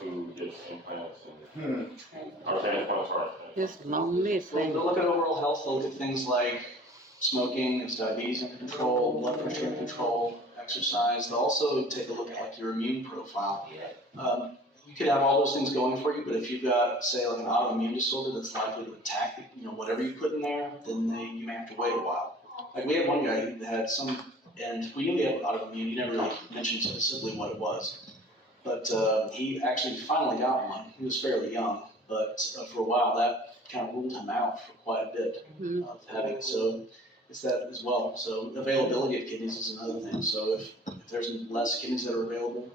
to get implants and or transplants or It's a long list. Well, they'll look at overall health, they'll look at things like smoking, is diabetes in control, blood pressure in control, exercise. They'll also take a look at like your immune profile. You could have all those things going for you, but if you've got, say, like an autoimmune disorder that's likely to attack, whatever you put in there, then you may have to wait a while. Like we had one guy who had some, and we knew he had autoimmune. He never really mentioned specifically what it was, but he actually finally got one. He was fairly young, but for a while that kind of ruled him out for quite a bit of having it. So it's that as well. So availability of kidneys is another thing. So if there's less kidneys that are available,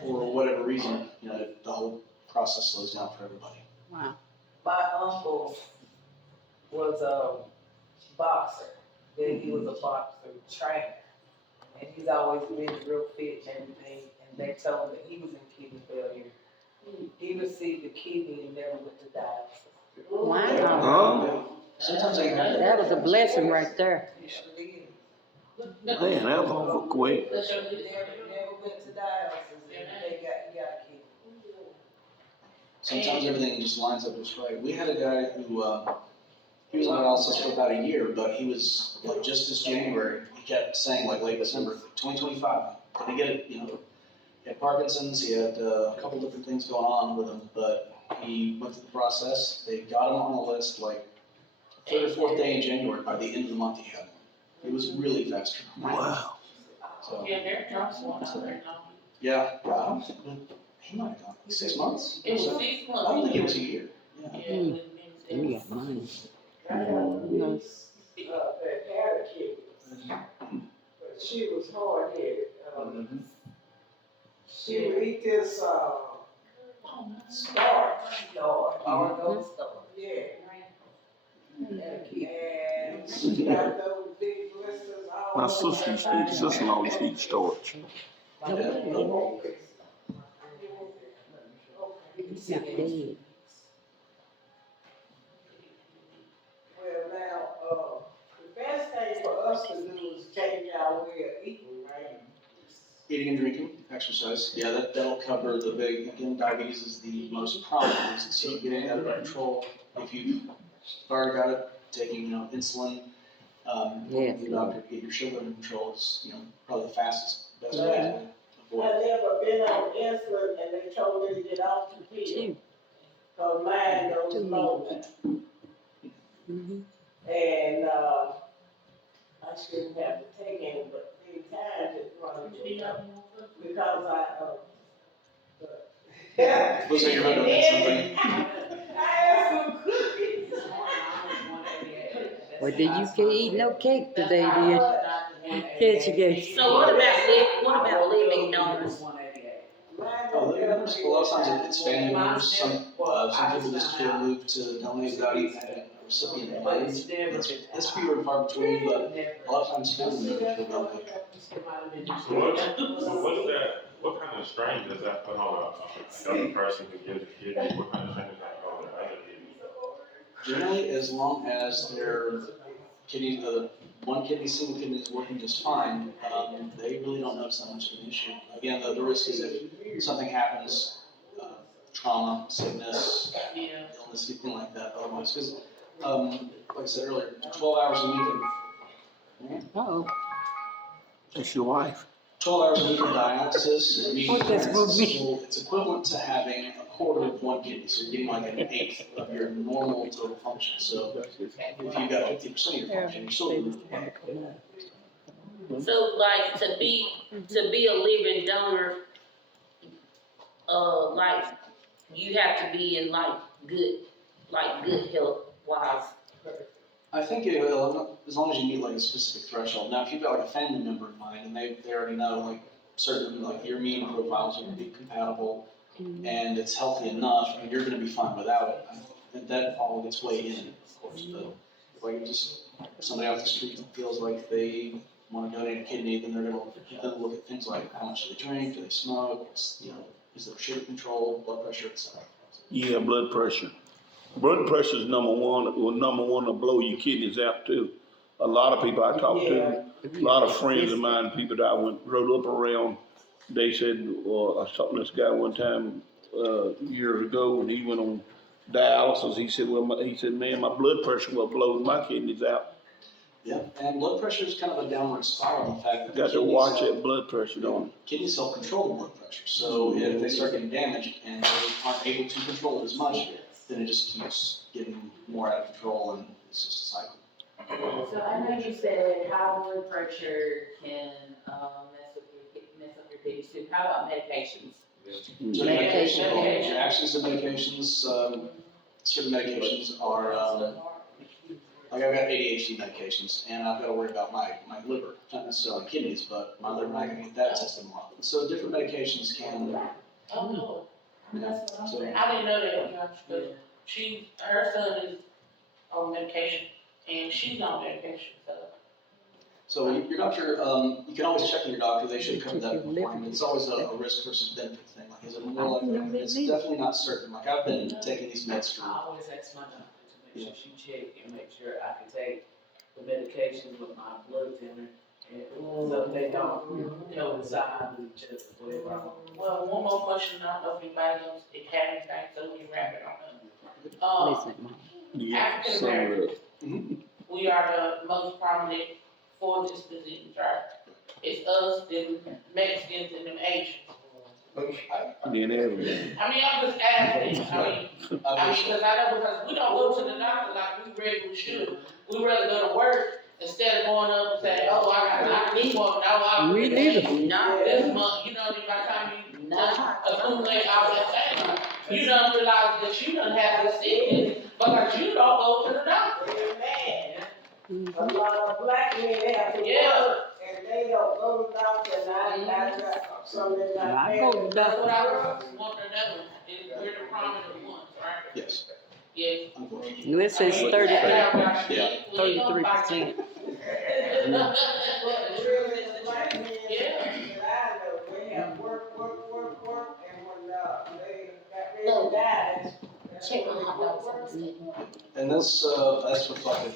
for whatever reason, the whole process slows down for everybody. Wow. My uncle was a boxer. He was a boxer trainer. And he's always been real fit and everything. And they told him that he was in kidney failure. He received the kidney and never went to dialysis. Wow. Sometimes they That was a blessing right there. He sure did. Man, that was awful quick. Never went to dialysis. And he got a kidney. Sometimes everything just lines up just right. We had a guy who, he was on dialysis for about a year, but he was, like, just this January, he kept saying, like, late December, 2025, can I get it, He had Parkinson's, he had a couple different things going on with him, but he went through the process, they got him on the list, like, third or fourth day in January, by the end of the month he had him. It was really fast. Wow. So, Yeah, Derek Johnson went out there now. yeah, I don't think, he might have gone, 6 months? It was So, 6 I months. don't think it was a year, yeah. Yeah, it was- You got money. That had a kidney. But she was hard-headed. She would eat this, starch, all those stuff. Yeah. And she got those big blisters all My over sister used to her eat, sister-in-law used to eat starch. body. He's not dead. Well, now, the best thing for us to do is change our way of eating, right? Eating and drinking, exercise, yeah, that'll cover the big, again, diabetes is the most prominent reason, so getting out of control. If you've already got it, taking, insulin, Yes. your doctor to get your sugar under control is, probably the fastest, best way to avoid. I never been on insulin and they told me to get off the pill, Two. cause mine goes low now. Mhm. And, I shouldn't have to take any, but many times it runs me up because Looks like you're recommending something. I had some cookies. Well, then you can't eat no cake today, then. Can't you, guys? So what about living donors? Oh, there's a lot of times it's family members, some people just feel moved to donate without even having a recipient in mind. It's fewer and far between, but a lot of times family members will donate. What kind of strain does that put on another person who gives a kidney? What kind of strain does that put on their other kidney? Generally, as long as their kidney, one kidney, single kidney is working just fine, they really don't notice that much of an issue. Again, the risk is if something happens, trauma, sickness, illness, anything like that, otherwise, because, like I said earlier, 12 hours a week Uh-oh. That's your wife. 12 hours a week of dialysis, What that's supposed to be? it's equivalent to having a quarter of one kidney, so you're getting like an eighth of your normal total function. So if you've got 50% of your function, you're still doing So like to be a living donor, like you have to be in good health wise. I think it will, as long as you meet like a specific threshold. Now, if you've got like a family member in mind and they already know like certain, like your immune profiles are going to be compatible and it's healthy enough, and you're going to be fine without it, I think that all gets weighed in, of course. But if like just somebody off the street feels like they want to donate a kidney, then they're going to look at things like how much do they drink, do they smoke, is there sugar control, blood pressure, etc. Yeah, blood pressure. Blood pressure is number one to blow your kidneys out too. A lot of people I talked to, a lot of friends of mine, people that I rode up around, they said, well, I was talking to this guy one time, years ago, and he went on dialysis. He said, well, man, my blood pressure will blow my kidneys out. Yeah, and blood pressure is kind of a downward spiral, in fact. Got to watch that blood pressure, don't you? Kidneys help control the blood pressure, so if they start getting damaged and they aren't able to control it as much, then it just keeps getting more out of control, and it's just a cycle. So I know you said high blood pressure can, mess up your kidneys too. How about medications? So Medication. reactions to medications, certain medications are, like I've got ADHD medications, and I've got to worry about my liver, not necessarily kidneys, but my liver, I can get that tested more often. So different medications can, Oh, no. yeah, so, I didn't know that, because her son is on medication, and she's on medication, so. so your doctor, you can always check with your doctor, they should cover that beforehand. It's always a risk versus benefit thing, like, is it more likely, it's definitely not certain, like, I've been taking these meds for, I always ask my doctor to make sure she check and make sure I can take the medication with my blood thinner. And so they don't coincide with each other, whatever. Well, one more question, I don't know if anybody else, it had anything, so we can wrap it on up. Listen, Mom. Yeah, African some of American, we are the most prominent for this disease, right? It's us, them Mexicans, and them Asians. then everything. I mean, I'm just asking, because I know, because we don't go to the doctor like we regularly should. We rather go to work instead of going up and saying, oh, I need one, no, We neither. Not this month, by the time you Not. accumulate all that thing, you don't realize that you don't have the sickness because you don't go to the doctor. A lot of black men have to Yeah. work, and they don't go to the doctor, and I got some in And my I go to family. That's what I doctor. want to know, is we're the prominent ones, right? yes, Yes. unfortunately. No, it says I mean, 33, Yeah. 33%. But really, the black men Yeah. that I know, they have work, and when, they got ready to die, that's Check when my they hot work. dogs on the stick. And that's reflected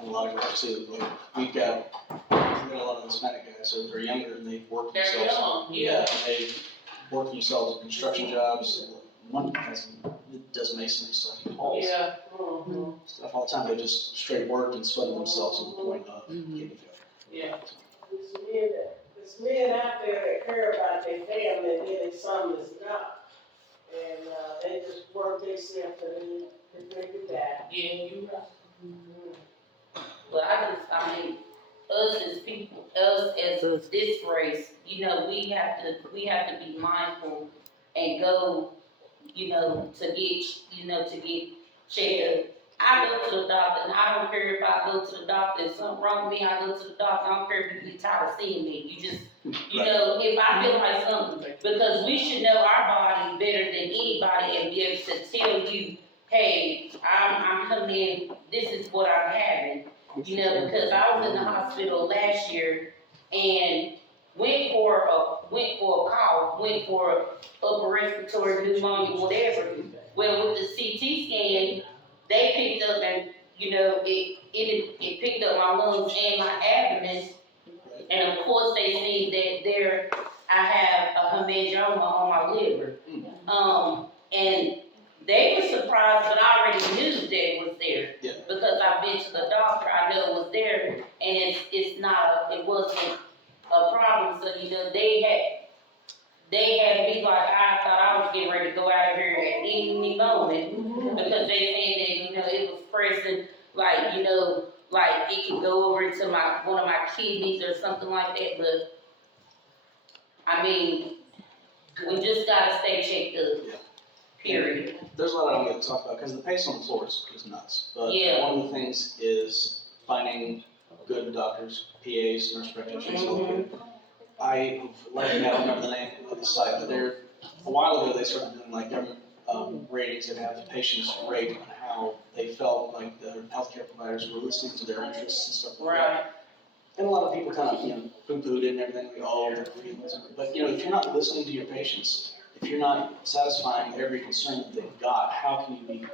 in a lot of groups too. Like, we've got a lot of Hispanic guys, so they're younger and they've worked They're themselves. young, yeah. They work themselves in construction jobs. One does masonry stuff in halls. Yeah. Stuff all the time. They just straight worked and sweated themselves to the point of kidney failure. Yeah. There's men out there that care about their family, and then some is not. And, they just work themselves and they could die. Yeah, you right. But I mean, us as people, us as this race, we have to be mindful and go, to get checked. I go to the doctor, and I don't care if I go to the doctor, if something wrong with me, I go to the doctor, I don't care if you get tired of seeing me, you just, if I feel like something, because we should know our body better than anybody and be able to tell you, hey, I'm coming in, this is what I'm having. Because I was in the hospital last year and went for a cough, went for upper respiratory pneumonia, whatever. Well, with the CT scan, they picked up and, it picked up my lungs and my abdomen. And of course, they see that I have a hemangioma on my liver. And they were surprised, but I already knew that it was there. Yeah. Because I've been to the doctor, I know it was there, and it wasn't a problem. So, they had me like, I thought I was getting ready to go out of here at any moment, because they said that, it was pressing, like it could go over into one of my kidneys or something like that, but, I mean, we just gotta stay checked up, period. There's a lot I don't get to talk about because the pace on the floor is nuts. But Yeah. one of the things is finding good doctors, PAs, nurse practitioners. I don't remember the name of the site, but a while ago they started doing like different ratings and have the patients rate on how they felt like the healthcare providers were listening to their interests and stuff like that. Right. And a lot of people kind of, poo-pooed it and everything, like, oh, their feelings. But, if you're not listening to your patients, if you're not satisfying every concern that they've got, how can you be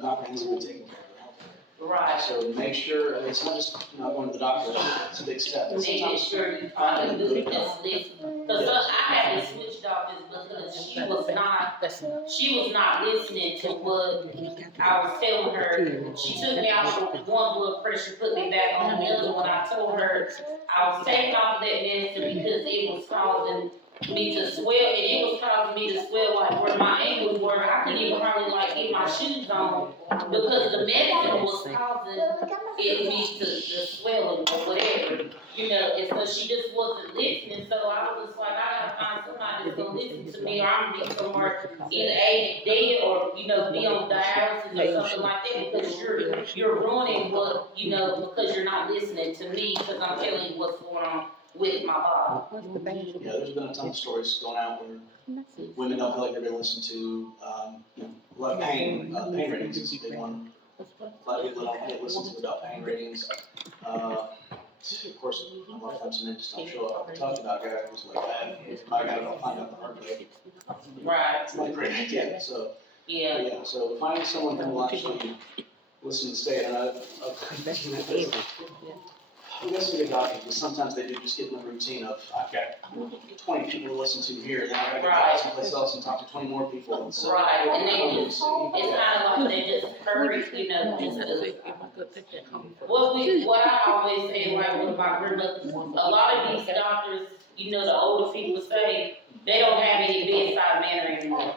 comprehensively taking care of their health care? Right. So make sure, and it's not just, going to the doctor, it's a big step. But Making sometimes sure you find find a a good good doctor. listen. Cause I had to switch doctors because she was not listening to what I was telling her. She took me off of one blood pressure, put me back on the other one. I told her I was taking off that medicine because it was causing me to swell, and it was causing me to swell like where my ankles were. I couldn't even hardly like get my shoes on because the medicine was causing me to swelling or whatever, and so she just wasn't listening. So I was just like, I gotta find somebody that's gonna listen to me, or I'm gonna be somewhere either dead or be on dialysis or something like that because you're ruining what because you're not listening to me because I'm telling you what's going on with my body. Yeah, there's been a ton of stories going out where women don't feel like they're being listened to, a lot of pain ratings is a big one. A lot of people don't get listened to without pain ratings. Of course, a lot of times men just don't show up. I talked about guys who's like that, I got it, I'll find out the hard way. Right. It's not a great idea, so. Yeah. But yeah, so finding someone who will actually listen and stay, and I've mentioned that we got some good doctors, but sometimes they do just get in the routine of, I've got 20 people to listen to here, then I gotta go out someplace else and talk to 20 more people. And so, Right, and they just, it's kind of like they just hurry, just to. What I always say, like with my grandmother, a lot of these doctors, the older people say, they don't have any bedside manner anymore.